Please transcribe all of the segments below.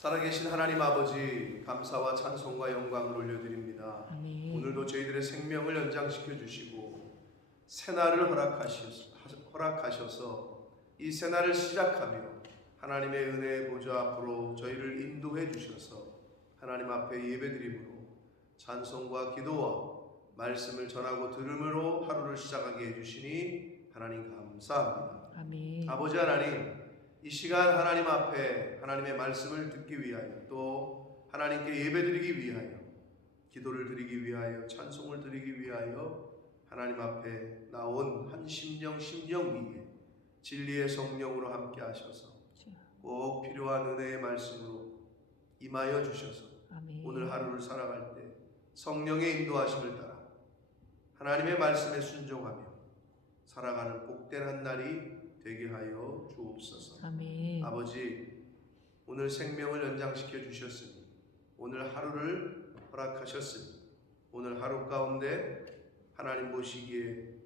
살아계신 하나님 아버지, 감사와 찬송과 영광을 올려드립니다. 아멘. 오늘도 저희들의 생명을 연장시켜 주시고 새날을 허락하셔서 이 새날을 시작하며 하나님의 은혜의 보좌 앞으로 저희를 인도해 주셔서 하나님 앞에 예배드림으로 찬송과 기도와 말씀을 전하고 들음으로 하루를 시작하게 해주시니 하나님 감사합니다. 아멘. 아버지 하나님, 이 시간 하나님 앞에 하나님의 말씀을 듣기 위하여 또 하나님께 예배드리기 위하여 기도를 드리기 위하여 찬송을 드리기 위하여 하나님 앞에 나온 한 심령 위에 진리의 성령으로 함께 하셔서 꼭 필요한 은혜의 말씀으로 임하여 주셔서 아멘. 오늘 하루를 살아갈 때 성령의 인도하심을 따라 하나님의 말씀에 순종하며 살아가는 복된 한 날이 되게 하여 주옵소서. 아멘. 아버지, 오늘 생명을 연장시켜 주셨으니 오늘 하루를 허락하셨으니 오늘 하루 가운데 하나님 보시기에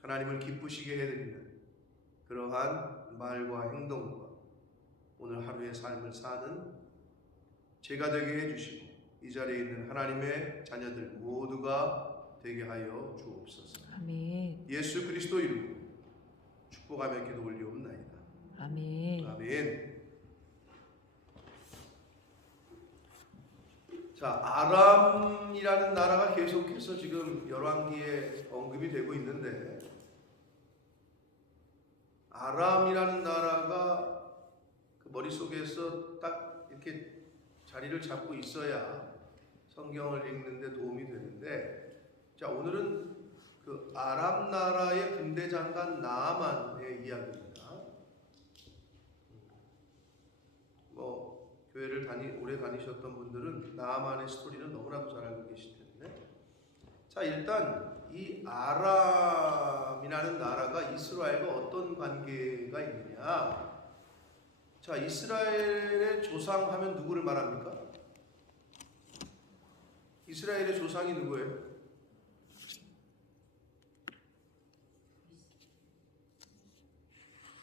하나님을 기쁘시게 해드리는 그러한 말과 행동과 오늘 하루의 삶을 사는 제가 되게 해주시고 이 자리에 있는 하나님의 자녀들 모두가 되게 하여 주옵소서. 아멘. 예수 그리스도 이름으로 축복하며 기도 올리옵나이다. 아멘. 아멘. 자, 아람이라는 나라가 계속해서 지금 열왕기에 언급이 되고 있는데, 아람이라는 나라가 그 머릿속에서 딱 이렇게 자리를 잡고 있어야 성경을 읽는데 도움이 되는데, 자, 오늘은 그 아람 나라의 군대 장관 나아만의 이야기입니다. 교회를 오래 다니셨던 분들은 나아만의 스토리는 너무나도 잘 알고 계실 텐데, 자, 일단 이 아람이라는 나라가 이스라엘과 어떤 관계가 있느냐? 자, 이스라엘의 조상 하면 누구를 말합니까? 이스라엘의 조상이 누구예요?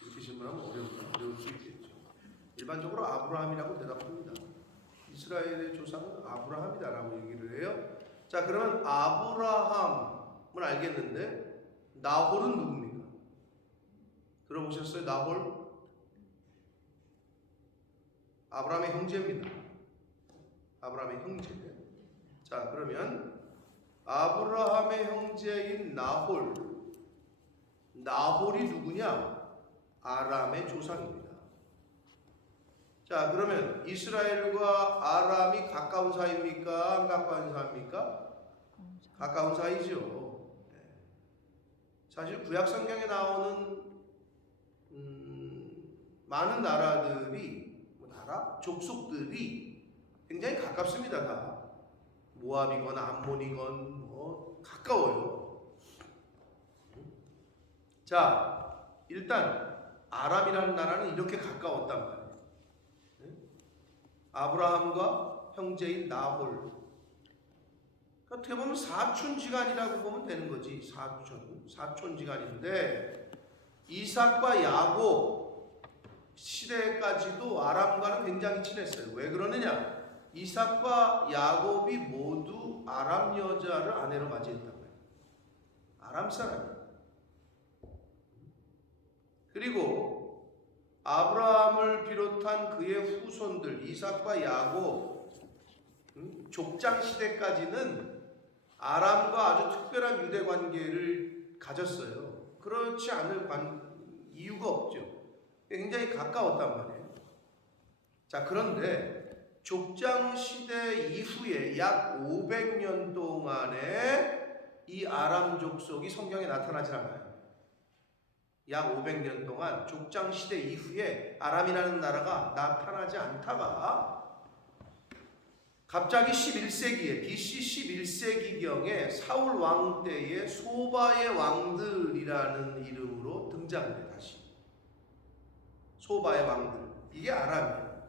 이렇게 질문하면 어려울 수 있겠죠. 일반적으로 아브라함이라고 대답합니다. 이스라엘의 조상은 아브라함이다라고 얘기를 해요. 자, 그러면 아브라함을 알겠는데 나홀은 누굽니까? 들어보셨어요? 나홀? 아브라함의 형제입니다. 아브라함의 형제. 자, 그러면 아브라함의 형제인 나홀이 누구냐? 아람의 조상입니다. 자, 그러면 이스라엘과 아람이 가까운 사이입니까? 안 가까운 사이입니까? 가까운 사이죠. 사실 구약 성경에 나오는 많은 나라들이 족속들이 굉장히 가깝습니다. 다 모압이건 암몬이건 가까워요. 자, 일단 아람이라는 나라는 이렇게 가까웠단 말이에요. 아브라함과 형제인 나홀, 어떻게 보면 사촌지간이라고 보면 되는 거지. 사촌지간인데 이삭과 야곱 시대까지도 아람과는 굉장히 친했어요. 왜 그러느냐? 이삭과 야곱이 모두 아람 여자를 아내로 맞이했단 말이에요. 아람 사람이에요. 그리고 아브라함을 비롯한 그의 후손들 이삭과 야곱 족장 시대까지는 아람과 아주 특별한 유대 관계를 가졌어요. 그렇지 않을 이유가 없죠. 굉장히 가까웠단 말이에요. 자, 그런데 족장 시대 이후에 약 500년 동안에 이 아람 족속이 성경에 나타나지 않아요. 약 500년 동안 족장 시대 이후에 아람이라는 나라가 나타나지 않다가 갑자기 11세기에 BC 11세기경에 사울 왕 때에 소바의 왕들이라는 이름으로 등장해요. 다시 소바의 왕들, 이게 아람이에요.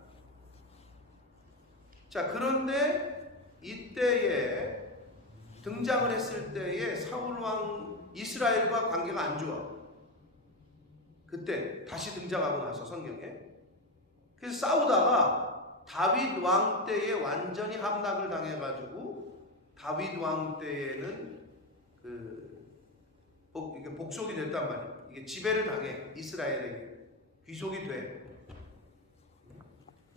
자, 그런데 이때에 등장을 했을 때에 사울 왕 이스라엘과 관계가 안 좋아. 그때 다시 등장하고 나서 성경에 그래서 싸우다가 다윗 왕 때에 완전히 함락을 당해가지고 다윗 왕 때에는 이게 복속이 됐단 말이에요. 이게 지배를 당해 이스라엘에게 귀속이 돼.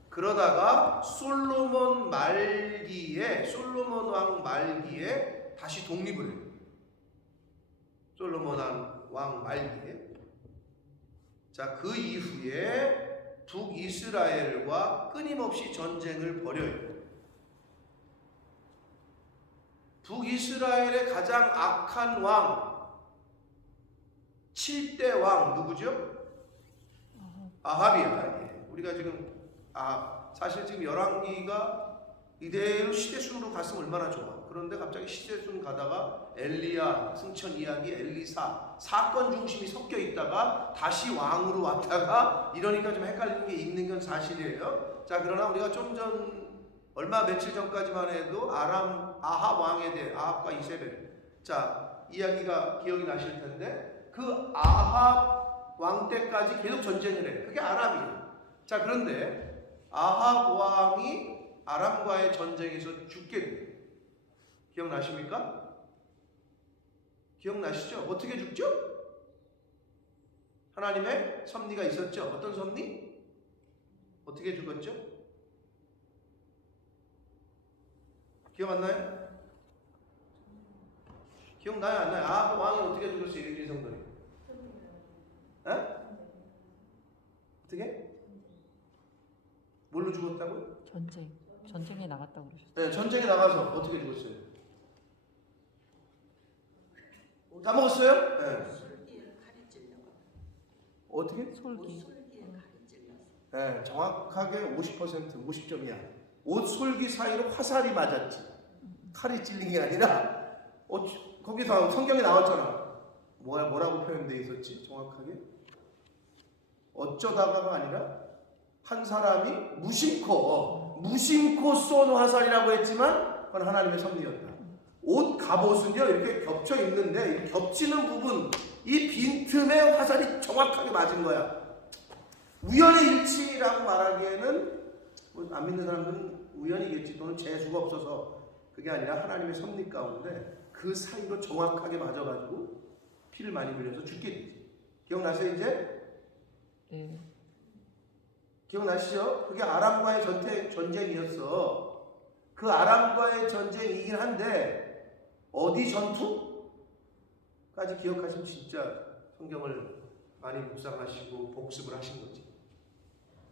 그러다가 솔로몬 왕 말기에 다시 독립을 해요. 솔로몬 왕 말기에. 자, 그 이후에 북이스라엘과 끊임없이 전쟁을 벌여요. 북이스라엘의 가장 악한 왕, 7대 왕 누구죠? 아합이야. 우리가 지금 사실 지금 열왕기가 이대로 시대순으로 갔으면 얼마나 좋아. 그런데 갑자기 시대순 가다가 엘리야 승천 이야기, 엘리사 사건 중심이 섞여 있다가 다시 왕으로 왔다가 이러니까 좀 헷갈리는 게 있는 건 사실이에요. 자, 그러나 우리가 좀 며칠 전까지만 해도 아합 왕에 대해 아합과 이세벨, 자, 이야기가 기억이 나실 텐데 그 아합 왕 때까지 계속 전쟁을 해. 그게 아람이에요. 자, 그런데 아합 왕이 아람과의 전쟁에서 죽게 돼요. 기억나십니까? 기억나시죠? 어떻게 죽죠? 하나님의 섭리가 있었죠. 어떤 섭리? 어떻게 죽었죠? 기억 안 나요? 기억나요? 안 나요? 아합 왕이 어떻게 죽었어요? 이렇게 성도님? 어떻게? 뭘로 죽었다고요? 전쟁에 나갔다고 그러셨어요. 네, 전쟁에 나가서 어떻게 죽었어요? 까먹었어요? 네. 어떻게? 솔기. 네, 정확하게 50점이야. 옷 솔기 사이로 화살이 맞았지. 칼이 찔린 게 아니라 거기서 성경에 나왔잖아. 뭐라고 표현되어 있었지? 정확하게? 어쩌다가가 아니라 한 사람이 무심코 쏜 화살이라고 했지만 그건 하나님의 섭리였다. 옷 갑옷은요 이렇게 겹쳐 있는데 이 겹치는 부분, 이 빈틈에 화살이 정확하게 맞은 거야. 우연의 일치라고 말하기에는 안 믿는 사람들은 우연이겠지, 또는 재수가 없어서. 그게 아니라 하나님의 섭리 가운데 그 사이로 정확하게 맞아가지고 피를 많이 흘려서 죽게 되지. 기억나세요 이제? 네. 기억나시죠? 그게 아람과의 전쟁이었어. 그 아람과의 전쟁이긴 한데 어디 전투까지 기억하시면 진짜 성경을 많이 묵상하시고 복습을 하신 거지.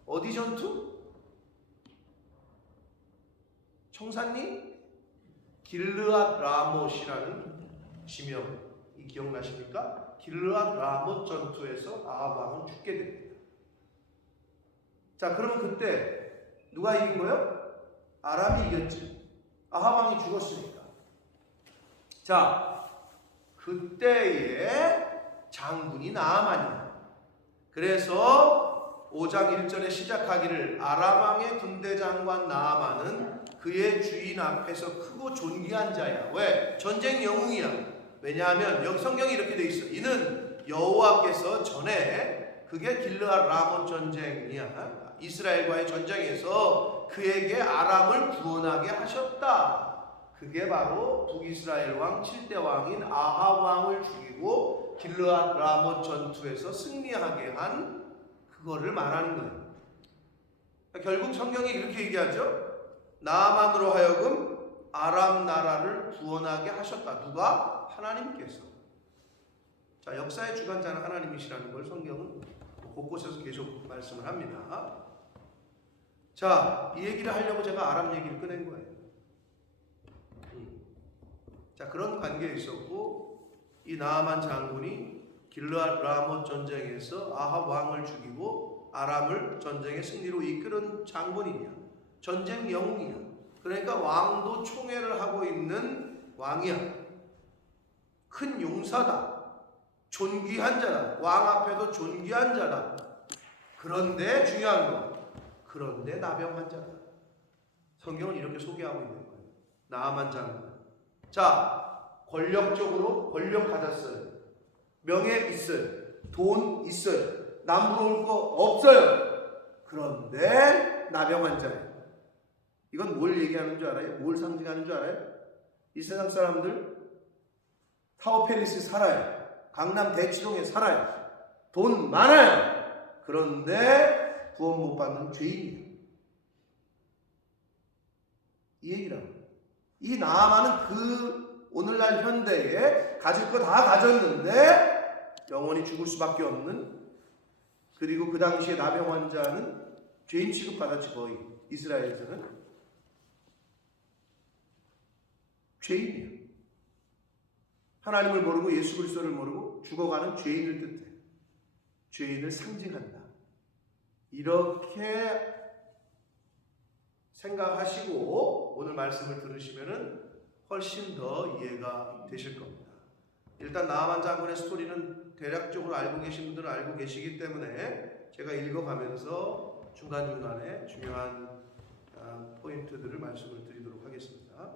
어디 전투? 청산리 길르앗 라못이라는 지명이 기억나십니까? 길르앗 라못 전투에서 아합 왕은 죽게 됩니다. 자, 그러면 그때 누가 이긴 거예요? 아람이 이겼지. 아합 왕이 죽었으니까. 자, 그때의 장군이 나아만이야. 그래서 5장 1절에 시작하기를 아람 왕의 군대 장관 나아만은 그의 주인 앞에서 크고 존귀한 자야. 왜? 전쟁 영웅이야. 왜냐하면 여기 성경이 이렇게 돼 있어. 이는 여호와께서 전에, 그게 길르앗 라못 전쟁이야. 이스라엘과의 전쟁에서 그에게 아람을 구원하게 하셨다. 그게 바로 북이스라엘 왕 7대 왕인 아합 왕을 죽이고 길르앗 라못 전투에서 승리하게 한 그거를 말하는 거예요. 결국 성경이 이렇게 얘기하죠. 나아만으로 하여금 아람 나라를 구원하게 하셨다. 누가? 하나님께서. 자, 역사의 주관자는 하나님이시라는 걸 성경은 곳곳에서 계속 말씀을 합니다. 자, 이 얘기를 하려고 제가 아람 얘기를 꺼낸 거예요. 자, 그런 관계에 있었고, 이 나아만 장군이 길르앗 라못 전쟁에서 아합 왕을 죽이고 아람을 전쟁의 승리로 이끄는 장군이냐, 전쟁 영웅이야. 그러니까 왕도 총애를 하고 있는 왕이야. 큰 용사다. 존귀한 자다. 왕 앞에도 존귀한 자다. 그런데 중요한 거, 그런데 나병 환자다. 성경은 이렇게 소개하고 있는 거예요. 나아만 장군. 자, 권력적으로 권력 가졌어요. 명예 있어요. 돈 있어요. 남부러울 거 없어요. 그런데 나병 환자예요. 이건 뭘 얘기하는 줄 알아요? 뭘 상징하는 줄 알아요? 이 세상 사람들 타워 팰리스 살아요. 강남 대치동에 살아요. 돈 많아요. 그런데 구원 못 받는 죄인이에요. 이 얘기라고. 이 나아만은 그 오늘날 현대에 가질 거 다 가졌는데 영원히 죽을 수밖에 없는, 그리고 그 당시에 나병 환자는 죄인 취급받았지. 거의 이스라엘에서는 죄인이에요. 하나님을 모르고 예수 그리스도를 모르고 죽어가는 죄인을 뜻해. 죄인을 상징한다. 이렇게 생각하시고 오늘 말씀을 들으시면은 훨씬 더 이해가 되실 겁니다. 일단 나아만 장군의 스토리는 대략적으로 알고 계신 분들은 알고 계시기 때문에 제가 읽어가면서 중간중간에 중요한 포인트들을 말씀을 드리도록 하겠습니다.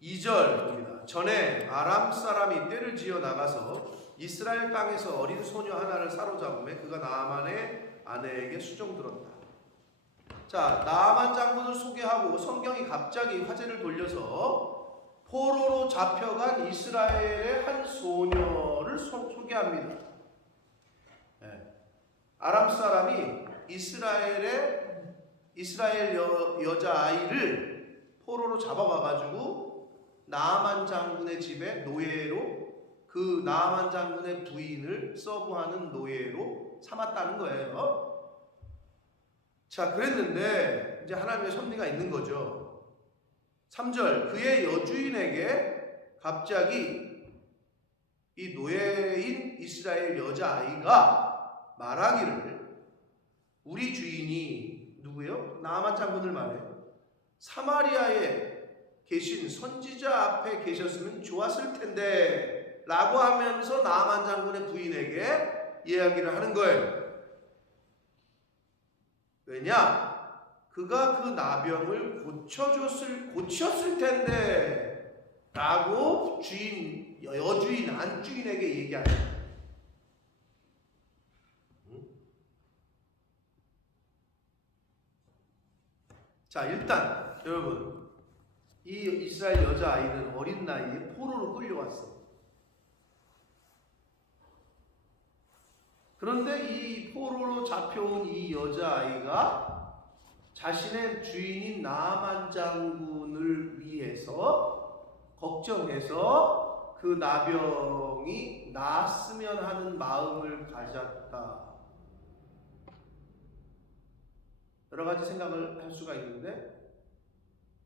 2절입니다. 전에 아람 사람이 떼를 지어 나가서 이스라엘 땅에서 어린 소녀 하나를 사로잡음에 그가 나아만의 아내에게 수종들었다. 자, 나아만 장군을 소개하고 성경이 갑자기 화제를 돌려서 포로로 잡혀간 이스라엘의 한 소녀를 소개합니다. 아람 사람이 이스라엘 여자아이를 포로로 잡아가가지고 나아만 장군의 집에 노예로, 그 나아만 장군의 부인을 서브하는 노예로 삼았다는 거예요. 자, 그랬는데 이제 하나님의 섭리가 있는 거죠. 3절, 그의 여주인에게 갑자기 이 노예인 이스라엘 여자아이가 말하기를, 우리 주인이 누구요? 나아만 장군을 말해요. 사마리아에 계신 선지자 앞에 계셨으면 좋았을 텐데 라고 하면서 나아만 장군의 부인에게 이야기를 하는 거예요. 왜냐? 그가 그 나병을 고쳤을 텐데 라고 여주인, 안주인에게 얘기하는 거예요. 자, 일단 여러분, 이 이스라엘 여자아이는 어린 나이에 포로로 끌려왔어. 그런데 이 포로로 잡혀온 이 여자아이가 자신의 주인인 나아만 장군을 위해서 걱정해서 그 나병이 나았으면 하는 마음을 가졌다. 여러 가지 생각을 할 수가 있는데,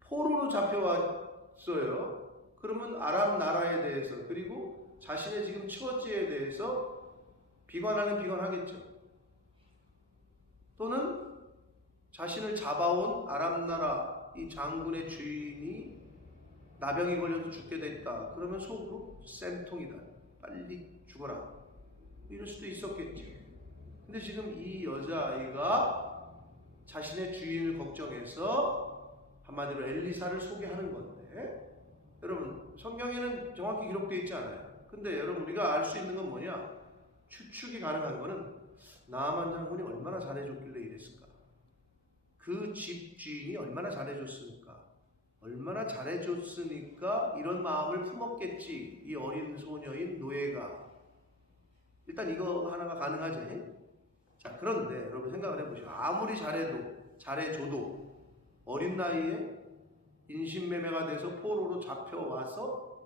포로로 잡혀왔어요. 그러면 아람 나라에 대해서, 그리고 자신의 지금 처지에 대해서 비관하겠죠. 또는 자신을 잡아온 아람 나라 이 장군의 주인이 나병이 걸려서 죽게 됐다. 그러면 속으로 쌤통이다. 빨리 죽어라. 이럴 수도 있었겠죠. 근데 지금 이 여자아이가 자신의 주인을 걱정해서 한마디로 엘리사를 소개하는 건데, 여러분 성경에는 정확히 기록되어 있지 않아요. 근데 여러분 우리가 알 수 있는 건 뭐냐? 추측이 가능한 거는 나아만 장군이 얼마나 잘해줬길래 이랬을까? 그 집 주인이 얼마나 잘해줬으니까 이런 마음을 품었겠지. 이 어린 소녀인 노예가. 일단 이거 하나가 가능하지. 자, 그런데 여러분 생각을 해보시죠. 아무리 잘해줘도 어린 나이에 인신매매가 돼서 포로로 잡혀와서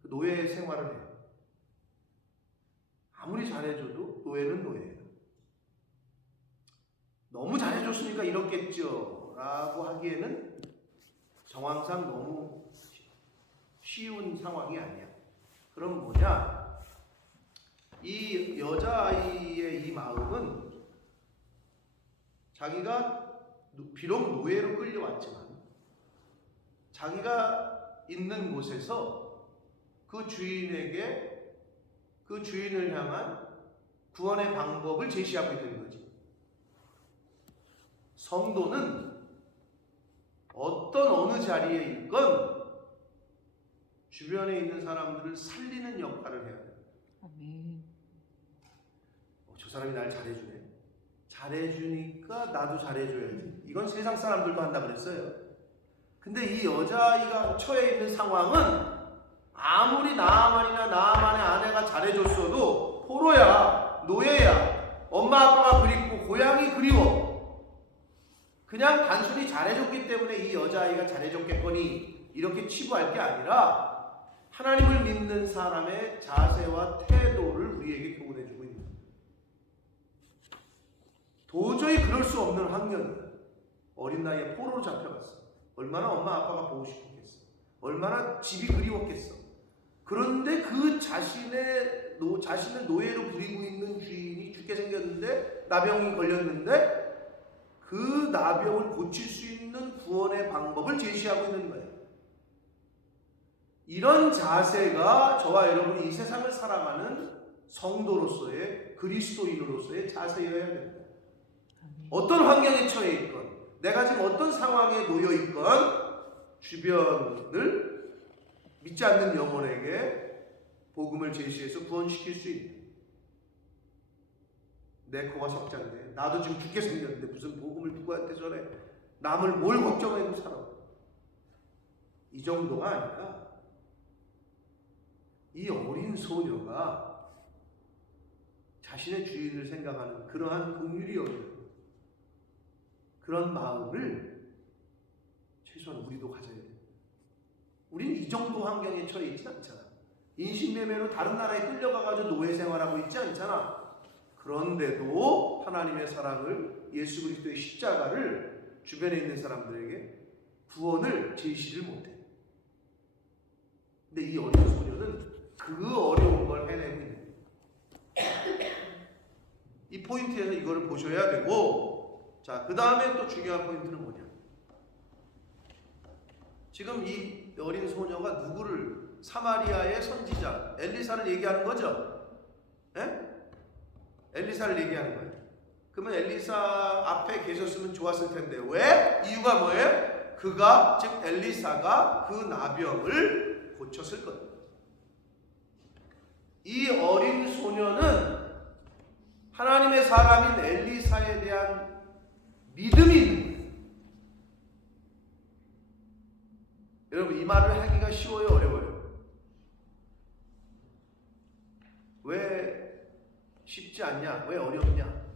그 노예 생활을 해요. 아무리 잘해줘도 노예는 노예예요. 너무 잘해줬으니까 이렇겠죠 라고 하기에는 정황상 너무 쉬운 상황이 아니야. 그럼 뭐냐? 이 여자아이의 이 마음은 자기가 비록 노예로 끌려왔지만 자기가 있는 곳에서 그 주인을 향한 구원의 방법을 제시하고 있는 거지. 성도는 어느 자리에 있건 주변에 있는 사람들을 살리는 역할을 해야 돼요. 아멘. 저 사람이 날 잘해주네. 잘해주니까 나도 잘해줘야지. 이건 세상 사람들도 한다 그랬어요. 근데 이 여자아이가 처해 있는 상황은 아무리 나아만의 아내가 잘해줬어도 포로야, 노예야, 엄마 아빠가 그립고 고향이 그리워. 그냥 단순히 잘해줬기 때문에 이 여자아이가 잘해줬겠거니 이렇게 치부할 게 아니라 하나님을 믿는 사람의 자세와 태도를 우리에게 교훈해주고 있는 거예요. 도저히 그럴 수 없는 학년, 어린 나이에 포로로 잡혀갔어. 얼마나 엄마 아빠가 보고 싶었겠어. 얼마나 집이 그리웠겠어. 그런데 그 자신을 노예로 부리고 있는 주인이 죽게 생겼는데 나병이 걸렸는데 그 나병을 고칠 수 있는 구원의 방법을 제시하고 있는 거예요. 이런 자세가 저와 여러분이 이 세상을 살아가는 성도로서의 그리스도인으로서의 자세여야 됩니다. 어떤 환경에 처해 있건 내가 지금 어떤 상황에 놓여 있건 주변을 믿지 않는 영혼에게 복음을 제시해서 구원시킬 수 있는, 내 코가 석자인데 나도 지금 죽게 생겼는데 무슨 복음을 누구한테 전해, 남을 뭘 걱정해도 살아, 이 정도가 아니라 이 어린 소녀가 자신의 주인을 생각하는 그러한 긍휼이 여기는 그런 마음을 최소한 우리도 가져야 돼요. 우리는 이 정도 환경에 처해 있지 않잖아. 인신매매로 다른 나라에 끌려가가지고 노예 생활하고 있지 않잖아. 그런데도 하나님의 사랑을, 예수 그리스도의 십자가를 주변에 있는 사람들에게 구원을 제시를 못해. 근데 이 어린 소녀는 그 어려운 걸 해내고 있는 거예요. 이 포인트에서 이거를 보셔야 되고, 자, 그 다음에 또 중요한 포인트는 뭐냐? 지금 이 어린 소녀가 누구를, 사마리아의 선지자 엘리사를 얘기하는 거죠? 예? 엘리사를 얘기하는 거예요. 그러면 엘리사 앞에 계셨으면 좋았을 텐데 왜? 이유가 뭐예요? 그가, 즉 엘리사가 그 나병을 고쳤을 거예요. 이 어린 소녀는 하나님의 사람인 엘리사에 대한 믿음이 있는 거예요. 여러분, 이 말을 하기가 쉬워요, 어려워요? 왜 쉽지 않냐? 왜 어렵냐?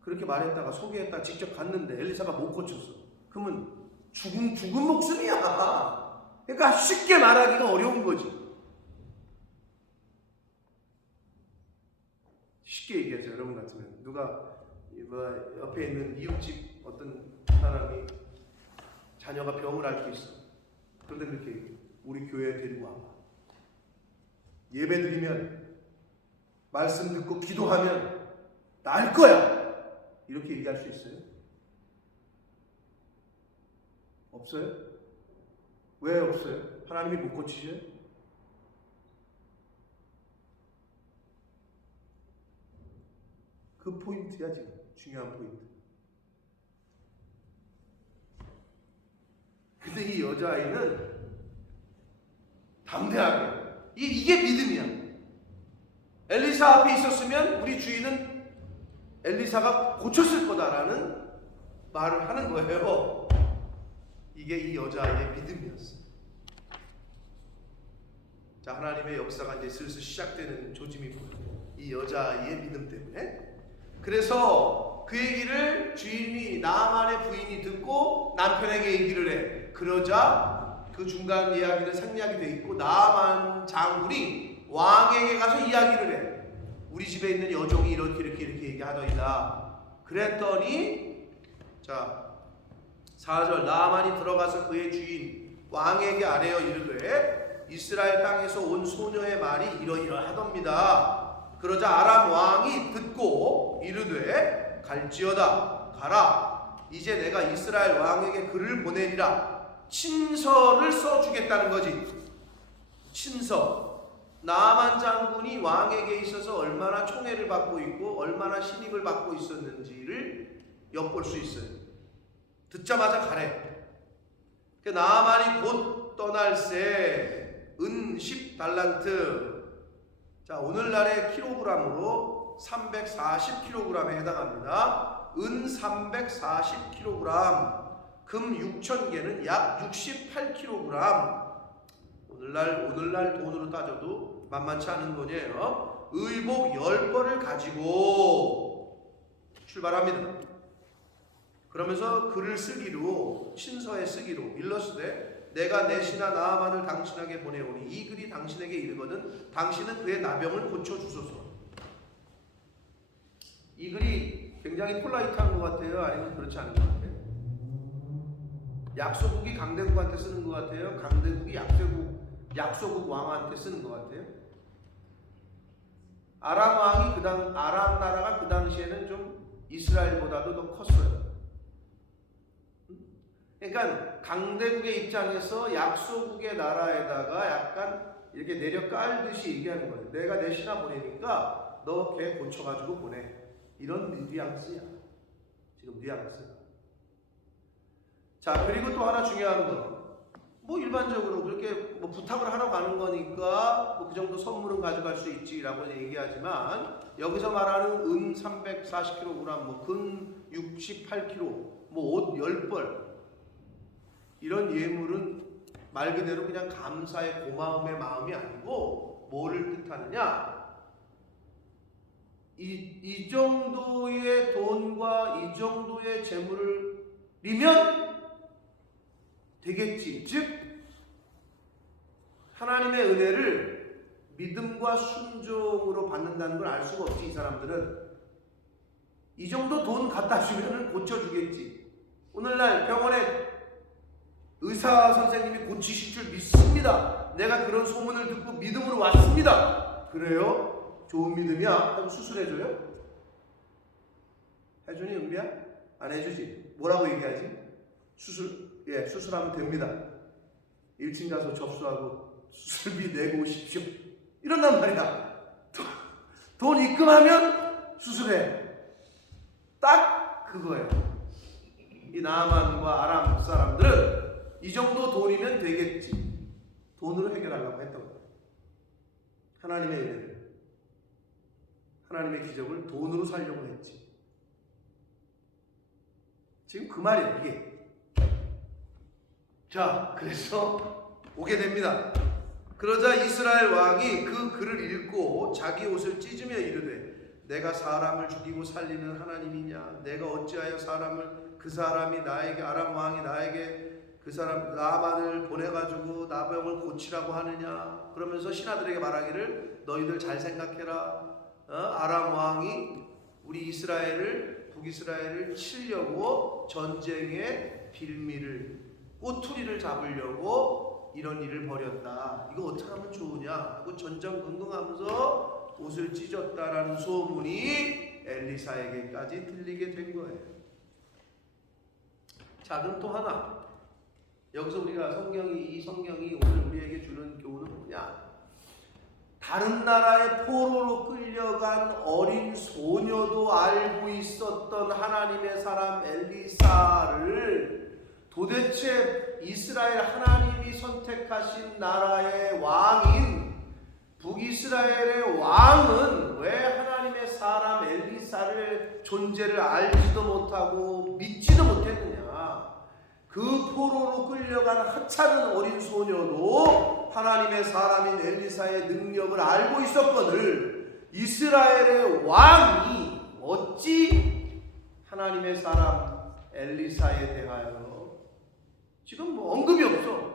그렇게 말했다가 소개했다가 직접 갔는데 엘리사가 못 고쳤어. 그러면 죽은 목숨이야. 그러니까 쉽게 말하기가 어려운 거지. 쉽게 얘기하죠. 여러분 같으면 누가 옆에 있는 이웃집 어떤 사람이 자녀가 병을 앓고 있어. 그런데 그렇게 얘기해. 우리 교회에 데리고 와봐. 예배 드리면, 말씀 듣고 기도하면 나을 거야. 이렇게 얘기할 수 있어요? 없어요? 왜 없어요? 하나님이 못 고치셔요? 그 포인트야, 지금. 중요한 포인트. 근데 이 여자아이는 담대하게, 이게 믿음이야. 엘리사 앞에 있었으면 우리 주인은 엘리사가 고쳤을 거다라는 말을 하는 거예요. 이게 이 여자아이의 믿음이었어요. 자, 하나님의 역사가 이제 슬슬 시작되는 조짐이 보여요. 이 여자아이의 믿음 때문에. 그래서 그 얘기를 주인이, 나아만의 부인이 듣고 남편에게 얘기를 해. 그러자 그 중간 이야기는 생략이 돼 있고 나아만 장군이 왕에게 가서 이야기를 해. 우리 집에 있는 여종이 이렇게 얘기하더이다. 그랬더니, 자 4절, 나아만이 들어가서 그의 주인 왕에게 아뢰어 이르되 이스라엘 땅에서 온 소녀의 말이 이러이러하답니다. 그러자 아람 왕이 듣고 이르되 갈지어다, 가라. 이제 내가 이스라엘 왕에게 글을 보내리라. 친서를 써주겠다는 거지. 친서. 나아만 장군이 왕에게 있어서 얼마나 총애를 받고 있고 얼마나 신임을 받고 있었는지를 엿볼 수 있어요. 듣자마자 가래. 나아만이 곧 떠날새 은 10달란트. 자, 오늘날의 킬로그램으로 340kg에 해당합니다. 은 340kg, 금 6,000개는 약 68kg. 오늘날 돈으로 따져도 만만치 않은 돈이에요. 의복 10벌을 가지고 출발합니다. 그러면서 글을 쓰기로, 친서에 쓰기로 일렀으되 내가 내 신하 나아만을 당신에게 보내오니 이 글이 당신에게 이르거든 당신은 그의 나병을 고쳐주소서. 이 글이 굉장히 폴라이트한 것 같아요? 아니면 그렇지 않은 것 같아요? 약소국이 강대국한테 쓰는 것 같아요? 강대국이 약소국 왕한테 쓰는 것 같아요? 아람 왕이 아람 나라가 그 당시에는 좀 이스라엘보다도 더 컸어요. 그러니까 강대국의 입장에서 약소국의 나라에다가 약간 이렇게 내려 깔듯이 얘기하는 거예요. 내가 내 신하 보내니까 너 걔 고쳐가지고 보내. 이런 뉘앙스야. 지금 뉘앙스. 자, 그리고 또 하나 중요한 거. 뭐 일반적으로 그렇게 뭐 부탁을 하러 가는 거니까 뭐 그 정도 선물은 가져갈 수 있지라고 얘기하지만 여기서 말하는 은 340kg, 뭐 금 68kg, 뭐 옷 10벌 이런 예물은 말 그대로 그냥 감사의 고마움의 마음이 아니고 뭐를 뜻하느냐? 이 정도의 돈과 이 정도의 재물이면 되겠지. 즉 하나님의 은혜를 믿음과 순종으로 받는다는 걸 알 수가 없지. 이 사람들은 이 정도 돈 갖다 주면 고쳐주겠지. 오늘날 병원에 의사 선생님이 고치실 줄 믿습니다. 내가 그런 소문을 듣고 믿음으로 왔습니다. 그래요? 좋은 믿음이야? 그럼 수술해줘요? 해주니 은비야? 안 해주지? 뭐라고 얘기하지? 예, 수술하면 됩니다. 1층 가서 접수하고 수술비 내고 오십시오. 이런단 말이야. 돈 입금하면 수술해. 딱 그거예요. 이 나아만과 아람 사람들은 이 정도 돈이면 되겠지. 돈으로 해결하려고 했던 거예요. 하나님의 은혜를, 하나님의 기적을 돈으로 살려고 했지. 지금 그 말이에요, 이게. 자, 그래서 오게 됩니다. 그러자 이스라엘 왕이 그 글을 읽고 자기 옷을 찢으며 이르되 내가 사람을 죽이고 살리는 하나님이냐? 내가 어찌하여 그 사람이 나에게, 아람 왕이 나에게 그 사람 나만을 보내가지고 나병을 고치라고 하느냐? 그러면서 신하들에게 말하기를 너희들 잘 생각해라. 아람 왕이 우리 북이스라엘을 치려고 전쟁의 빌미를, 꼬투리를 잡으려고 이런 일을 벌였다. 이거 어떻게 하면 좋으냐 하고 전전긍긍하면서 옷을 찢었다라는 소문이 엘리사에게까지 들리게 된 거예요. 자, 그럼 또 하나. 여기서 우리가 이 성경이 오늘 우리에게 주는 교훈은 뭐냐? 다른 나라의 포로로 끌려간 어린 소녀도 알고 있었던 하나님의 사람 엘리사를 도대체 이스라엘 하나님이 선택하신 나라의 왕인 북이스라엘의 왕은 왜 하나님의 사람 엘리사를 존재를 알지도 못하고 믿지도 못했느냐? 그 포로로 끌려간 하찮은 어린 소녀도 하나님의 사람인 엘리사의 능력을 알고 있었거늘 이스라엘의 왕이 어찌 하나님의 사람 엘리사에 대하여 지금 뭐 언급이 없어.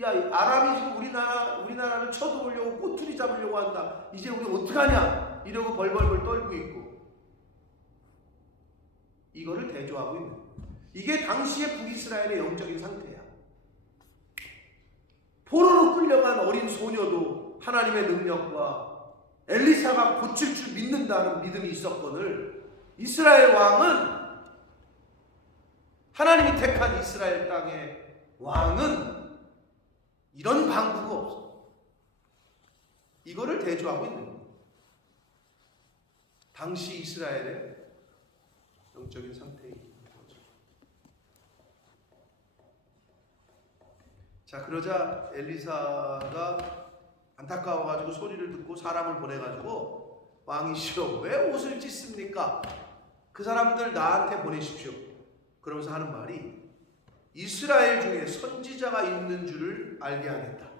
야, 아람이 지금 우리나라를 쳐들어오려고 꼬투리 잡으려고 한다. 이제 우리 어떡하냐? 이러고 벌벌벌 떨고 있고 이거를 대조하고 있는 거예요. 이게 당시의 북이스라엘의 영적인 상태야. 포로로 끌려간 어린 소녀도 하나님의 능력과 엘리사가 고칠 줄 믿는다는 믿음이 있었거늘 이스라엘 왕은, 하나님이 택한 이스라엘 땅의 왕은 이런 방구가 없어. 이거를 대조하고 있는 거예요. 당시 이스라엘의 영적인 상태인 거죠. 자, 그러자 엘리사가 안타까워가지고 소리를 듣고 사람을 보내가지고 왕이시여 왜 옷을 찢습니까? 그 사람들 나한테 보내십시오. 그러면서 하는 말이 이스라엘 중에 선지자가 있는 줄을 알게 하겠다.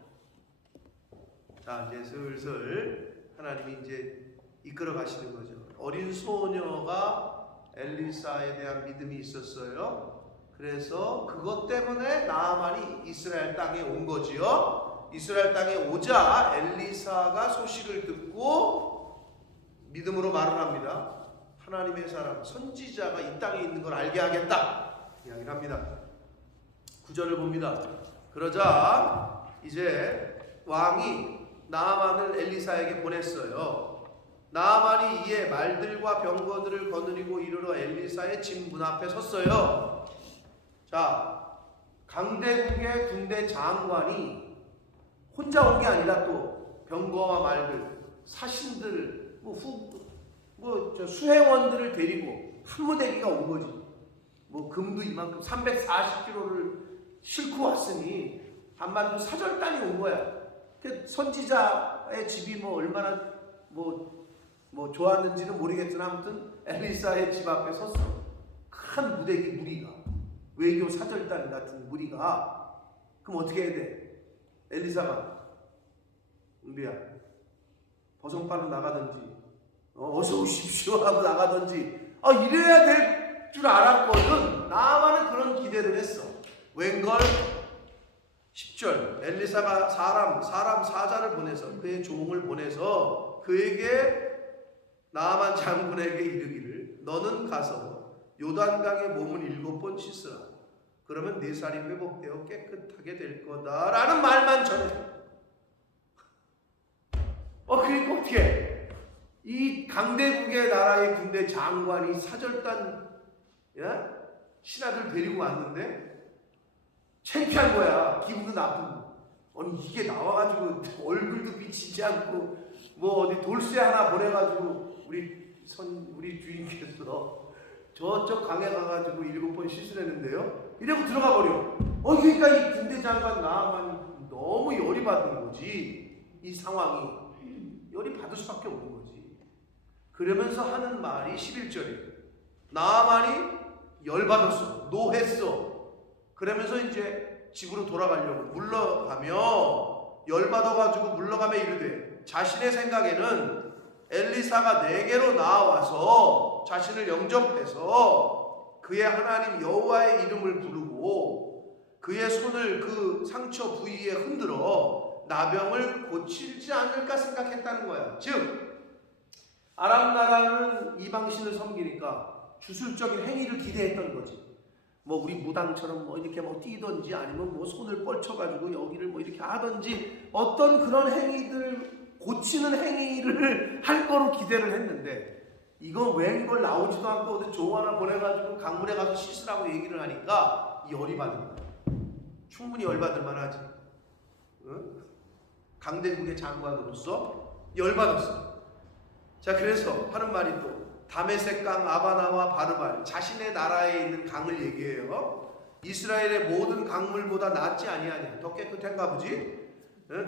자, 이제 슬슬 하나님이 이제 이끌어 가시는 거죠. 어린 소녀가 엘리사에 대한 믿음이 있었어요. 그래서 그것 때문에 나아만이 이스라엘 땅에 온 거지요. 이스라엘 땅에 오자 엘리사가 소식을 듣고 믿음으로 말을 합니다. 하나님의 사람 선지자가 이 땅에 있는 걸 알게 하겠다 이야기를 합니다. 9절을 봅니다. 그러자 이제 왕이 나아만을 엘리사에게 보냈어요. 나아만이 이에 말들과 병거들을 거느리고 이르러 엘리사의 집 문 앞에 섰어요. 자, 강대국의 군대 장관이 혼자 온 게 아니라 또 병거와 말들, 사신들, 수행원들을 데리고 한 무대기가 온 거지. 뭐 금도 이만큼 340kg를 싣고 왔으니 한마디로 사절단이 온 거야. 선지자의 집이 뭐 얼마나 좋았는지는 모르겠지만 아무튼 엘리사의 집 앞에 섰어. 큰 무대기 무리가, 외교 사절단 같은 무리가. 그럼 어떻게 해야 돼? 엘리사가 은비야 버선발로 나가든지 어서 오십시오 하고 나가든지 이래야 될 줄 알았거든. 나만은 그런 기대를 했어. 웬걸 10절 엘리사가 사람 사자를 보내서 그의 종을 보내서 그에게 나아만 장군에게 이르기를 너는 가서 요단강에 몸을 7번 씻으라. 그러면 네 살이 회복되어 깨끗하게 될 거다라는 말만 전해. 그러니까 어떻게 이 강대국의 나라의 군대 장관이 사절단 신하들 데리고 왔는데 창피한 거야. 기분도 나쁘고. 아니 이게 나와가지고 얼굴도 비치지 않고 뭐 어디 돌쇠 하나 보내가지고 우리 주인께서 저쪽 강에 가가지고 7번 씻으려는데요. 이러고 들어가 버려. 그러니까 이 군대 장관 나아만이 너무 열이 받는 거지. 이 상황이 열이 받을 수밖에 없는 거지. 그러면서 하는 말이 11절이에요. 나아만이 열받았어. 노했어. 그러면서 이제 집으로 돌아가려고 물러가며 열받아가지고 물러가며 이르되 자신의 생각에는 엘리사가 내게로 나와서 자신을 영접해서 그의 하나님 여호와의 이름을 부르고 그의 손을 그 상처 부위에 흔들어 나병을 고치지 않을까 생각했다는 거야. 즉 아람 나라는 이방신을 섬기니까 주술적인 행위를 기대했던 거지. 우리 무당처럼 이렇게 뛰든지 아니면 손을 뻗쳐가지고 여기를 이렇게 하든지 어떤 그런 행위들 고치는 행위를 할 거로 기대를 했는데 이건 웬걸 나오지도 않고 어디 종 하나 보내가지고 강물에 가서 씻으라고 얘기를 하니까 열이 받은 거야. 충분히 열받을 만하지. 응? 강대국의 장관으로서 열받았어. 자, 그래서 하는 말이 또 다메섹강 아바나와 바르발 자신의 나라에 있는 강을 얘기해요. 이스라엘의 모든 강물보다 낫지 아니하냐. 더 깨끗한가 보지.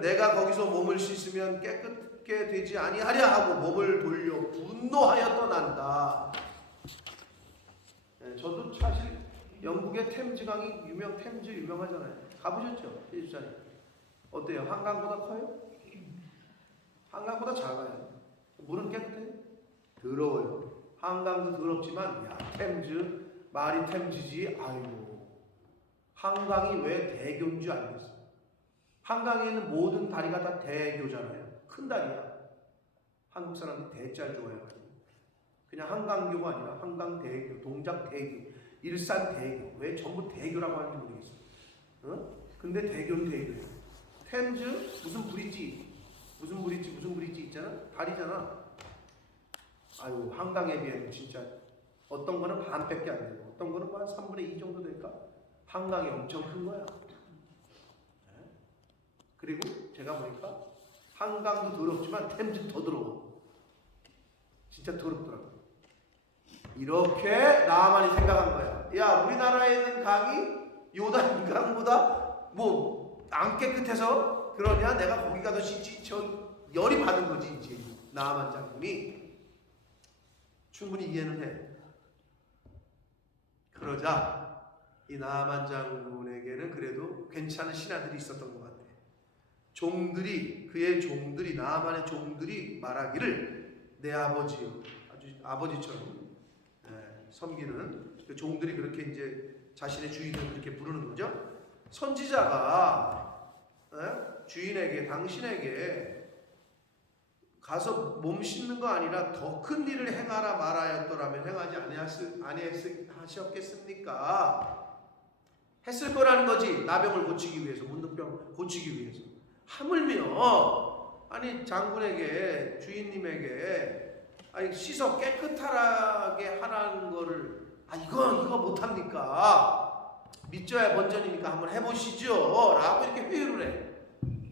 내가 거기서 몸을 씻으면 깨끗게 되지 아니하랴 하고 몸을 돌려 분노하여 떠난다. 저도 사실 영국의 템즈강이 템즈 유명하잖아요. 가보셨죠? 예수자님 어때요? 한강보다 커요? 한강보다 작아요. 물은 깨끗해요? 더러워요. 한강도 더럽지만 템즈 말이 템즈지. 아이고 한강이 왜 대교인 줄 알겠어. 한강에 있는 모든 다리가 다 대교잖아요. 큰 다리야. 한국 사람들이 대자를 좋아해가지고 그냥 한강교가 아니라 한강대교, 동작대교, 일산대교. 왜 전부 대교라고 하는지 모르겠어. 근데 대교는 대교예요. 템즈 무슨 브리지 있잖아. 다리잖아. 아유 한강에 비하면 진짜 어떤 거는 반밖에 안 되고 어떤 거는 한 3분의 2 정도 될까? 한강이 엄청 큰 거야. 그리고 제가 보니까 한강도 더럽지만 템즈 더 더러워. 진짜 더럽더라고. 이렇게 나만이 생각한 거야. 야 우리나라에 있는 강이 요단강보다 안 깨끗해서 그러냐? 내가 거기 가서 씻지. 열이 받은 거지 이제 나만 장군이. 충분히 이해는 해. 그러자 이 나아만 장군에게는 그래도 괜찮은 신하들이 있었던 것 같아요. 그의 종들이, 나아만의 종들이 말하기를 내 아버지요, 아주 아버지처럼 섬기는 그 종들이 그렇게 이제 자신의 주인을 그렇게 부르는 거죠. 선지자가 주인에게, 당신에게 가서 몸 씻는 거 아니라 더 큰 일을 행하라 말하였더라면 행하지 아니하셨겠습니까? 했을 거라는 거지. 나병을 고치기 위해서, 문둥병 고치기 위해서. 하물며 아니 장군에게, 주인님에게 씻어 깨끗하게 하라는 거를 이거 못합니까? 믿져야 본전이니까 한번 해보시죠 라고 이렇게 회유를 해.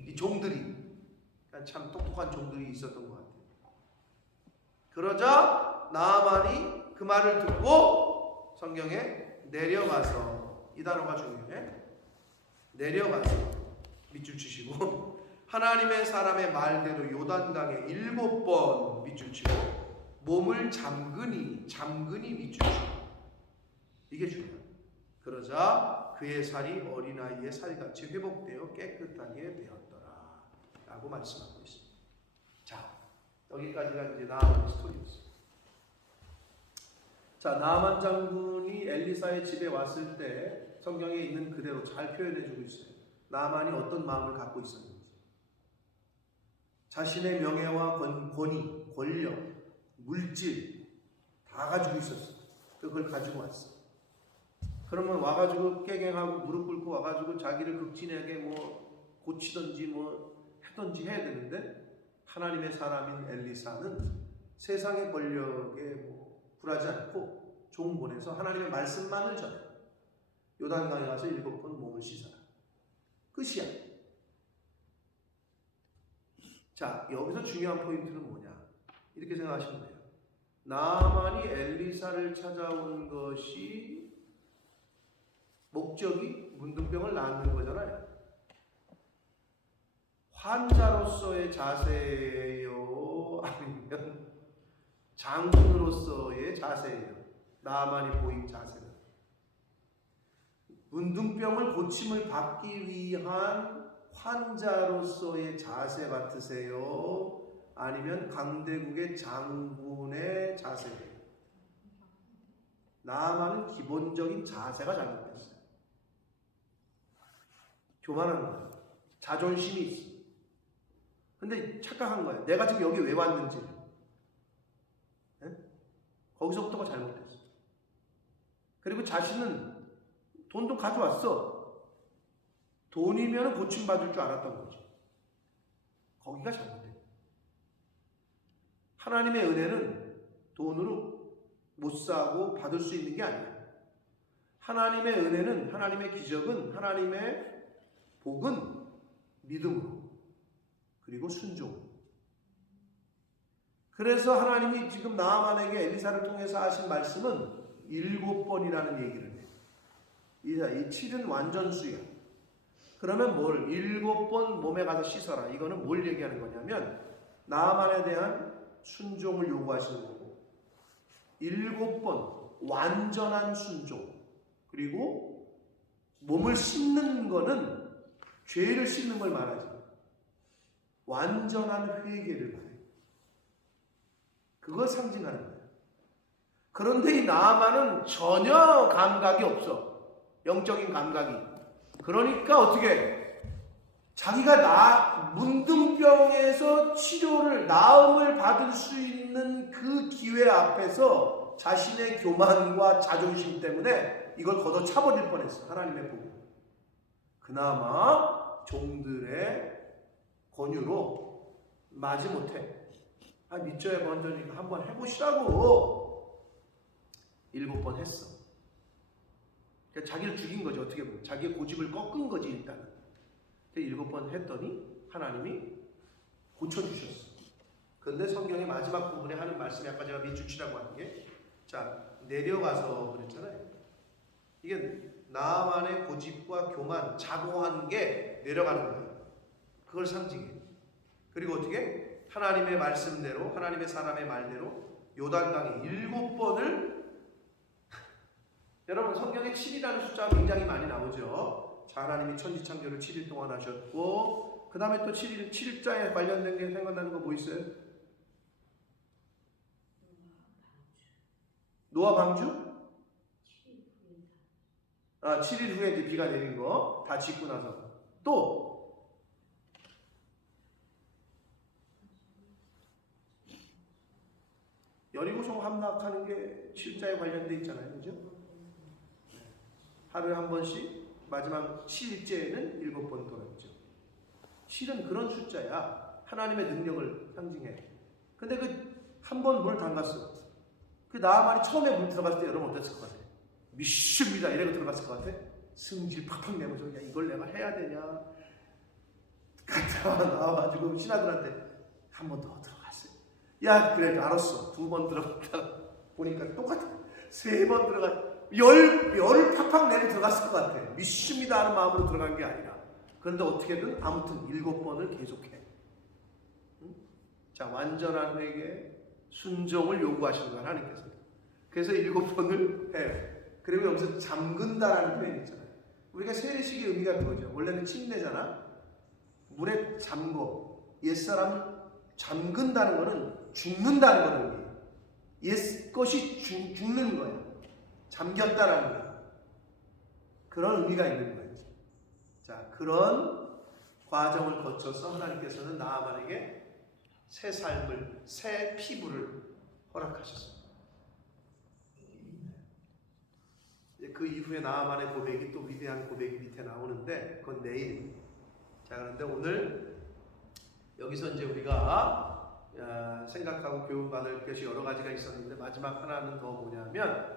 이 종들이 참 똑똑한 종들이 있었던 것 같아요. 그러자 나아만이 그 말을 듣고 성경에 내려가서, 이 단어가 중요해. 내려가서 밑줄 치시고 하나님의 사람의 말대로 요단강에 7번 밑줄 치고 몸을 잠그니 밑줄 치고, 이게 중요해요. 그러자 그의 살이 어린아이의 살같이 회복되어 깨끗하게 되었더라 라고 말씀하고 있습니다. 자, 여기까지가 이제 나아만의 스토리였어요. 자, 나아만 장군이 엘리사의 집에 왔을 때 성경에 있는 그대로 잘 표현해주고 있어요. 나아만이 어떤 마음을 갖고 있었는지. 자신의 명예와 권위, 권력, 물질 다 가지고 있었어요. 그걸 가지고 왔어. 그러면 와가지고 깨갱하고 무릎 꿇고 와가지고 자기를 극진하게 고치든지 하든지 해야 되는데, 하나님의 사람인 엘리사는 세상의 권력에 굴하지 않고 종 보내서 하나님의 말씀만을 전해. 요단강에 가서 7번 몸을 씻어라. 끝이야. 자, 여기서 중요한 포인트는 뭐냐? 이렇게 생각하시면 돼요. 나아만이 엘리사를 찾아온 것이 목적이 문둥병을 낫는 거잖아요. 환자로서의 자세예요? 아니면 장군으로서의 자세예요? 나아만이 보인 자세는 문둥병을 고침을 받기 위한 환자로서의 자세 같으세요? 아니면 강대국의 장군의 자세예요? 나아만은 기본적인 자세가 잘못됐어요. 교만한 거예요. 자존심이 있어. 근데 착각한 거예요. 내가 지금 여기 왜 왔는지. 거기서부터가 잘못됐어. 그리고 자신은 돈도 가져왔어. 돈이면 고침받을 줄 알았던 거죠. 거기가 잘못된 거예요. 하나님의 은혜는 돈으로 못 사고 받을 수 있는 게 아니에요. 하나님의 은혜는, 하나님의 기적은, 하나님의 복은 믿음으로, 그리고 순종. 그래서 하나님이 지금 나아만에게 엘리사를 통해서 하신 말씀은 7번이라는 얘기를 해요. 이 7은 완전수야. 그러면 7번 몸에 가서 씻어라. 이거는 뭘 얘기하는 거냐면 나아만에 대한 순종을 요구하시는 거고, 7번 완전한 순종, 그리고 몸을 씻는 거는 죄를 씻는 걸 말하지, 완전한 회개를 말해요. 그걸 상징하는 거예요. 그런데 이 나아만은 전혀 감각이 없어. 영적인 감각이. 그러니까 어떻게 자기가 문둥병에서 치료를, 나음을 받을 수 있는 그 기회 앞에서 자신의 교만과 자존심 때문에 이걸 걷어차버릴 뻔했어. 하나님의 복을. 그나마 종들의 권유로 마지못해 믿져야 번전이니까 한번 해보시라고 7번 했어. 그러니까 자기를 죽인 거지. 어떻게 보면 자기의 고집을 꺾은 거지. 일단은 7번 했더니 하나님이 고쳐주셨어. 그런데 성경의 마지막 부분에 하는 말씀이 아까 제가 밑줄치라고 하는 게, 자, 내려가서 그랬잖아요. 이게 나만의 고집과 교만, 자고한 게 내려가는 거예요. 그걸 상징해. 그리고 어떻게? 하나님의 말씀대로, 하나님의 사람의 말대로 요단강에 7번을 여러분 성경에 7이라는 숫자가 굉장히 많이 나오죠. 자, 하나님이 천지 창조를 7일 동안 하셨고 그 다음에 또 7일, 7자에 관련된 게 생각나는 거 뭐 있어요? 노아 방주? 7일 후에 이제 비가 내린 거 다 짓고 나서 또 여리고성 함락하는 게 7자에 관련돼 있잖아요, 그죠? 하루에 한 번씩 마지막 7일째에는 7번 돌았죠. 7은 그런 숫자야. 하나님의 능력을 상징해. 근데 그 한 번 물 담갔어. 그 나아만이 처음에 물 들어갔을 때 여러분 어땠을 것 같아요? 미십니다 이러고 들어갔을 것 같아? 승질 팍팍 내면서 야 이걸 내가 해야 되냐? 갔다 나와가지고 신하들한테 한 번 더 들어갔어요. 야 그래 알았어. 2번 들어갔다 보니까 똑같아. 3번 들어가. 열을 팍팍 내고 들어갔을 것 같아. 믿습니다 하는 마음으로 들어간 게 아니라. 그런데 어떻게든 아무튼 7번을 계속해. 응? 자, 완전한 회개, 순종을 요구하시는 거야 하나님께서. 그래서 7번을 해요. 그리고 여기서 잠근다라는 표현이 있잖아요. 우리가 세례식의 의미가 그거죠. 원래는 침례잖아. 물에 잠궈. 옛사람을 잠근다는 거는 죽는다는 거는 의미예요. 옛것이 죽는 거야. 잠겼다라는 거야. 그런 의미가 있는 거예요. 자, 그런 과정을 거쳐서 하나님께서는 나아만에게 새 삶을, 새 피부를 허락하셨습니다. 그 이후에 나아만의 고백이 또 위대한 고백이 밑에 나오는데 그건 내일. 자, 그런데 오늘 여기서 이제 우리가 생각하고 교훈받을 것이 여러 가지가 있었는데 마지막 하나는 더 뭐냐면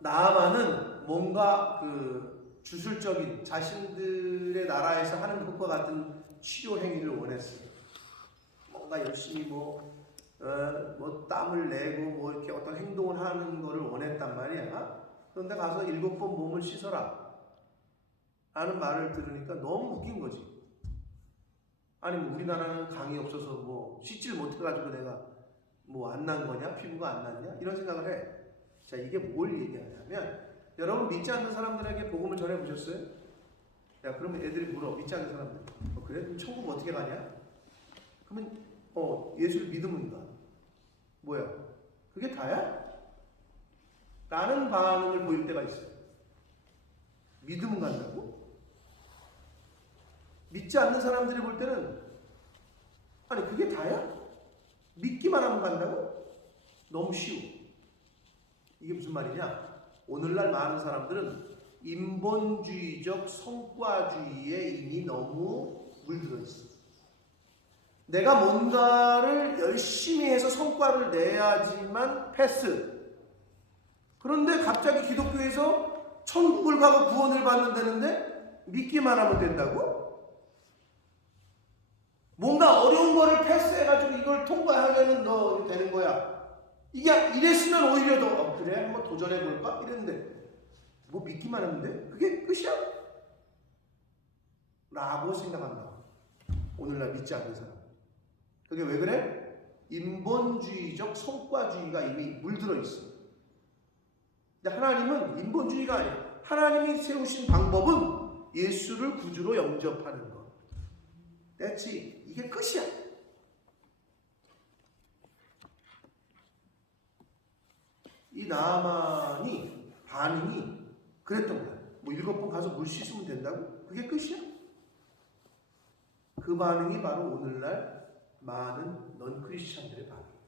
나아만은 뭔가 그 주술적인 자신들의 나라에서 하는 것과 같은 치료 행위를 원했어요. 뭔가 열심히 뭐 땀을 내고 뭐 이렇게 어떤 행동을 하는 거를 원했단 말이야. 그런데 가서 7번 몸을 씻어라 라는 말을 들으니까 너무 웃긴 거지. 아니 뭐 우리나라는 강이 없어서 뭐 씻질 못해가지고 내가 뭐 안 난 거냐? 피부가 안 났냐? 이런 생각을 해. 자, 이게 뭘 얘기하냐면 여러분 믿지 않는 사람들에게 복음을 전해보셨어요? 야, 그러면 애들이 물어. 믿지 않는 사람들. 그래? 그럼 천국 어떻게 가냐? 그러면 예수를 믿으면 가. 뭐야? 그게 다야? 라는 반응을 보일 때가 있어요. 믿으면 간다고? 믿지 않는 사람들이 볼 때는 아니 그게 다야? 믿기만 하면 간다고? 너무 쉬워. 이게 무슨 말이냐? 오늘날 많은 사람들은 인본주의적 성과주의에 이미 너무 물들어 있어. 내가 뭔가를 열심히 해서 성과를 내야지만 패스. 그런데 갑자기 기독교에서 천국을 가고 구원을 받는다는데 믿기만 하면 된다고? 뭔가 어려운 거를 패스해가지고 이걸 통과하려면 너 되는 거야. 이게 이랬으면 오히려 더 그래 한번 도전해볼까? 이랬는데 뭐 믿기만 하면 돼? 그게 끝이야? 라고 생각한다. 오늘날 믿지 않는 사람. 그게 왜 그래? 인본주의적 성과주의가 이미 물들어 있어. 근데 하나님은 인본주의가 아니야. 하나님이 세우신 방법은 예수를 구주로 영접하는 것. 됐지? 이게 끝이야. 이 나아만이 반응이 그랬던 거야. 뭐 7번 가서 물 씻으면 된다고? 그게 끝이야? 그 반응이 바로 오늘날 많은 넌 크리스천들의 반응입니다.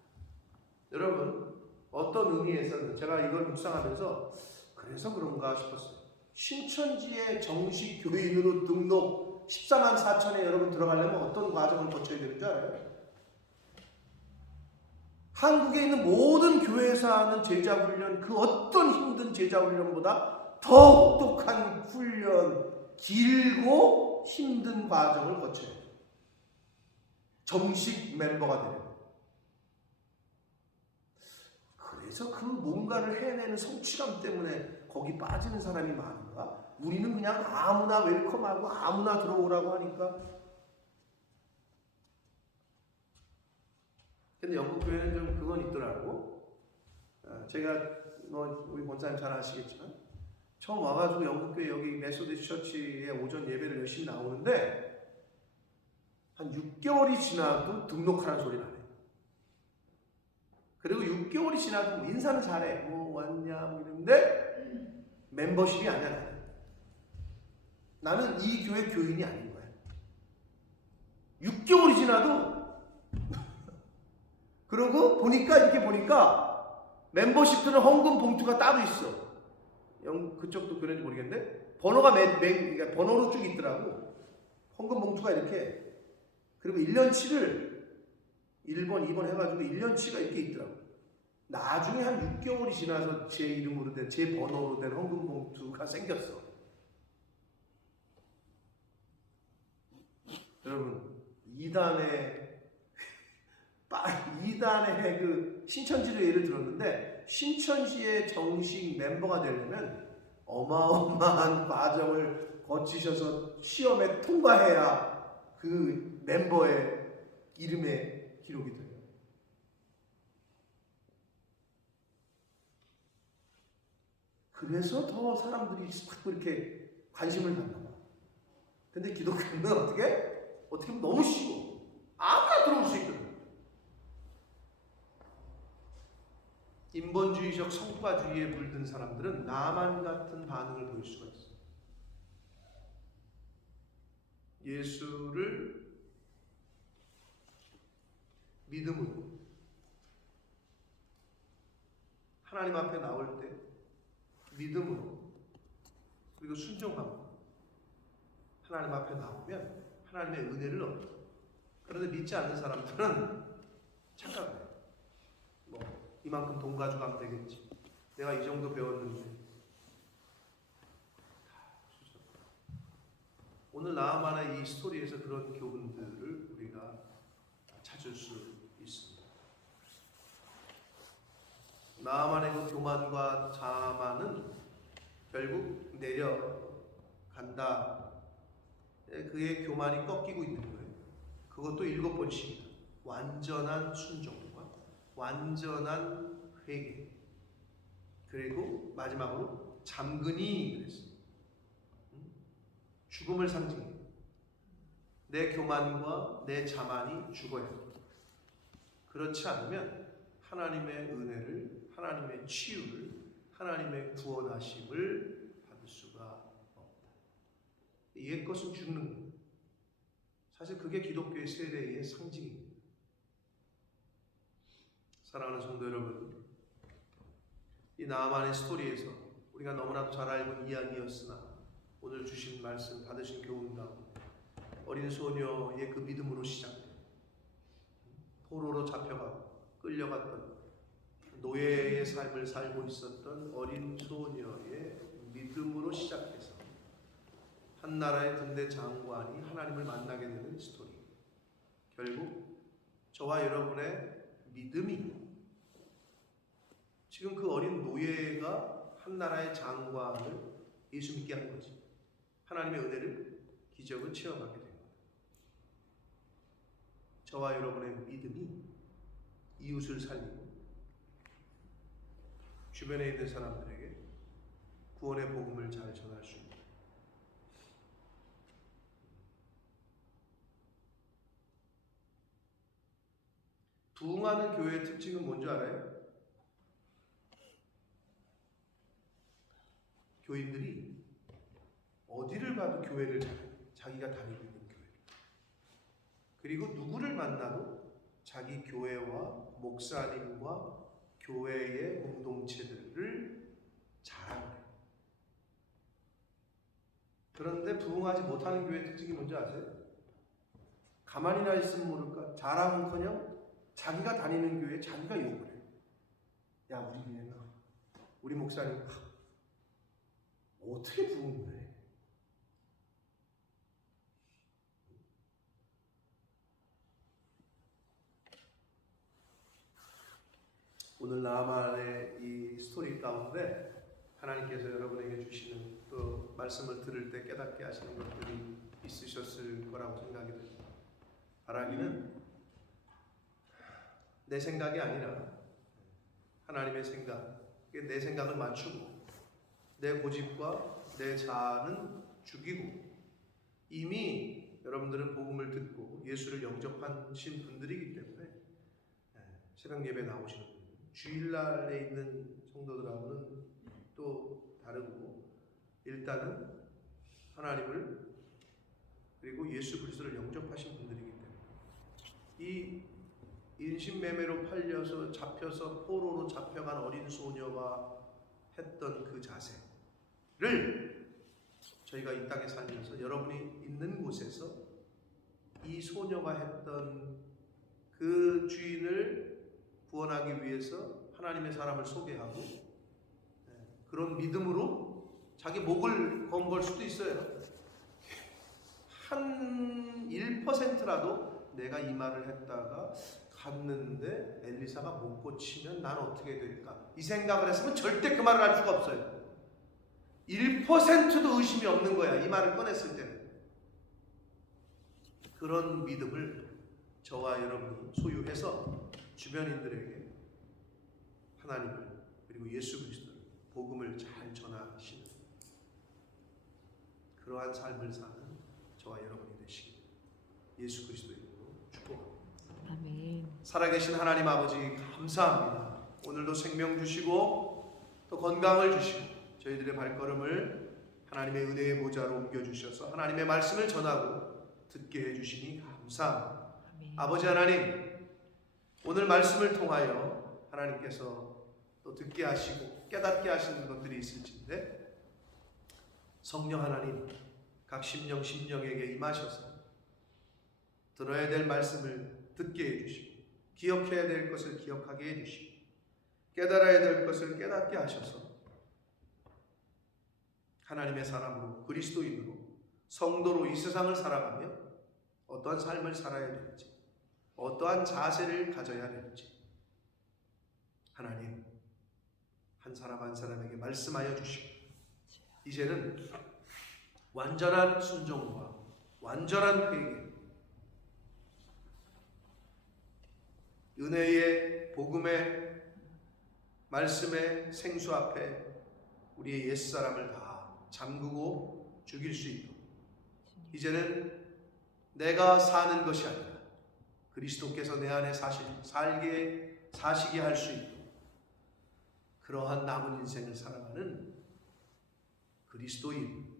여러분 어떤 의미에서는 제가 이걸 묵상하면서 그래서 그런가 싶었어요. 신천지의 정식 교인으로 등록 14만 4천에 여러분 들어가려면 어떤 과정을 거쳐야 되는 줄 알아요? 한국에 있는 모든 교회에서 하는 제자훈련, 그 어떤 힘든 제자훈련보다 더 혹독한 훈련, 길고 힘든 과정을 거쳐야 돼요. 정식 멤버가 되는. 그래서 그 뭔가를 해내는 성취감 때문에 거기 빠지는 사람이 많은가? 우리는 그냥 아무나 웰컴하고 아무나 들어오라고 하니까. 근데 영국 교회는 좀 그건 있더라고. 제가 우리 권사님 잘 아시겠지만 처음 와가지고 영국교회 여기 메소디스트 처치에 오전 예배를 열심히 나오는데 한 6개월이 지나도 등록하라는 소리를 안 해요. 그리고 6개월이 지나도 뭐 인사는 잘해. 뭐 왔냐 뭐 이러는데 멤버십이 아니야. 나는 이 교회 교인이 아닌 거야. 6개월이 지나도 그러고 보니까 이렇게 보니까 멤버십들은 헌금 봉투가 따로 있어. 그쪽도 그런지 모르겠는데 번호가 그러니까 번호로 쭉 있더라고. 헌금 봉투가 이렇게. 그리고 1년치를 1번, 2번 해가지고 1년치가 이렇게 있더라고. 나중에 한 6개월이 지나서 제 이름으로 된, 제 번호로 된 헌금 봉투가 생겼어. 여러분, 2단의 그 신천지를 예를 들었는데, 신천지의 정식 멤버가 되려면 어마어마한 과정을 거치셔서 시험에 통과해야 그 멤버의 이름에 기록이 돼요. 그래서 더 사람들이 자꾸 이렇게 관심을 갖나 봐. 근데 기독교는 어떻게 보면 너무 쉬워. 아무나 들어올 수 있거든. 인본주의적 성과주의에 물든 사람들은 나만 같은 반응을 보일 수가 있어. 예수를 믿음으로 하나님 앞에 나올 때 믿음으로 그리고 순종하고 하나님 앞에 나오면 하나님의 은혜를 얻어. 그런데 믿지 않는 사람들은 착각해요. 뭐 이만큼 돈 가져가면 되겠지. 내가 이 정도 배웠는데. 오늘 나아만의 이 스토리에서 그런 교훈들을 우리가 찾을 수 있습니다. 나아만의 그 교만과 자만은 결국 내려간다. 그의 교만이 꺾이고 있는 거예요. 그것도 7번씩이다. 완전한 순종과 완전한 회개. 그리고 마지막으로 잠근히 그랬어요. 죽음을 상징해요. 내 교만과 내 자만이 죽어야 해요. 그렇지 않으면 하나님의 은혜를, 하나님의 치유를, 하나님의 구원하심을 받을 수가 없다. 옛 것은 죽는 거예요. 사실 그게 기독교의 세례의 상징입니다. 사랑하는 성도 여러분, 이 나아만의 스토리에서 우리가 너무나도 잘 알고 있는 이야기였으나 오늘 주신 말씀, 받으신 교훈 가운데 어린 소녀의 그 믿음으로 시작돼 포로로 잡혀가고 끌려갔던 노예의 삶을 살고 있었던 어린 소녀의 믿음으로 시작해서 한 나라의 군대 장관이 하나님을 만나게 되는 스토리. 결국 저와 여러분의 믿음이 지금 그 어린 노예가 한 나라의 장관을 예수 믿게 한 거지. 하나님의 은혜를, 기적을 체험하게 된 거예요. 저와 여러분의 믿음이 이웃을 살리고 주변에 있는 사람들에게 구원의 복음을 잘 전할 수 있는 부흥하는 교회의 특징은 뭔지 알아요? 교인들이 어디를 가도 교회를 잘해요. 자기가 다니고 있는 교회. 그리고 누구를 만나도 자기 교회와 목사님과 교회의 공동체들을 자랑해요. 그런데 부흥하지 못하는 교회의 특징이 뭔지 아세요? 가만히나 있으면 모를까? 자랑은커녕 자기가 다니는 교회에 자기가 욕을 해요. 야, 우리 교회가, 우리 목사님 어떻게 부흥을 해? 오늘 나만의 이 스토리 가운데 하나님께서 여러분에게 주시는 또 말씀을 들을 때 깨닫게 하시는 것들이 있으셨을 거라고 생각이 됩니다. 바라기는 내 생각이 아니라 하나님의 생각, 내 생각을 맞추고 내 고집과 내 자아는 죽이고 이미 여러분들은 복음을 듣고 예수를 영접하신 분들이기 때문에 새벽 예배 나오시는 분들, 주일날에 있는 성도들하고는 또 다르고 일단은 하나님을 그리고 예수 그리스도를 영접하신 분들이기 때문에 이 인신매매로 팔려서 잡혀서 포로로 잡혀간 어린 소녀가 했던 그 자세를 저희가 이 땅에 살면서 여러분이 있는 곳에서 이 소녀가 했던 그 주인을 구원하기 위해서 하나님의 사람을 소개하고 그런 믿음으로 자기 목을 건 걸 수도 있어요. 한 1%라도 내가 이 말을 했다가 갔는데 엘리사가 못 고치면 난 어떻게 될까? 이 생각을 했으면 절대 그 말을 할 수가 없어요. 1%도 의심이 없는 거야. 이 말을 꺼냈을 때는. 그런 믿음을 저와 여러분이 소유해서 주변인들에게 하나님을 그리고 예수 그리스도를 복음을 잘 전하시는 그러한 삶을 사는 저와 여러분이 되시길 예수 그리스도의 이름으로 축복합니다. 아멘. 살아계신 하나님 아버지 감사합니다. 오늘도 생명 주시고 또 건강을 주시고 저희들의 발걸음을 하나님의 은혜의 보좌로 옮겨주셔서 하나님의 말씀을 전하고 듣게 해주시니 감사합니다. 아멘. 아버지 하나님, 오늘 말씀을 통하여 하나님께서 또 듣게 하시고 깨닫게 하시는 것들이 있을진데 성령 하나님 각 심령에게 임하셔서 들어야 될 말씀을 듣게 해주시고 기억해야 될 것을 기억하게 해주시고 깨달아야 될 것을 깨닫게 하셔서 하나님의 사람으로 그리스도인으로 성도로 이 세상을 살아가며 어떠한 삶을 살아야 될지 어떠한 자세를 가져야 될지 하나님 한 사람 한 사람에게 말씀하여 주시고 이제는 완전한 순종과 완전한 회개 은혜의 복음의 말씀의 생수 앞에 우리의 옛사람을 다 잠그고 죽일 수 있도록 이제는 내가 사는 것이 아니라 그리스도께서 내 안에 사시게 할 수 있도록 그러한 남은 인생을 살아가는 그리스도인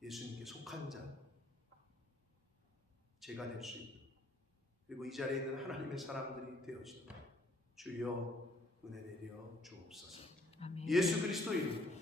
예수님께 속한 자 제가 될 수 있도록 그리고 이 자리에 있는 하나님의 사람들이 되어지도록 주여 은혜 내려 주옵소서. 아멘. 예수 그리스도 이름으로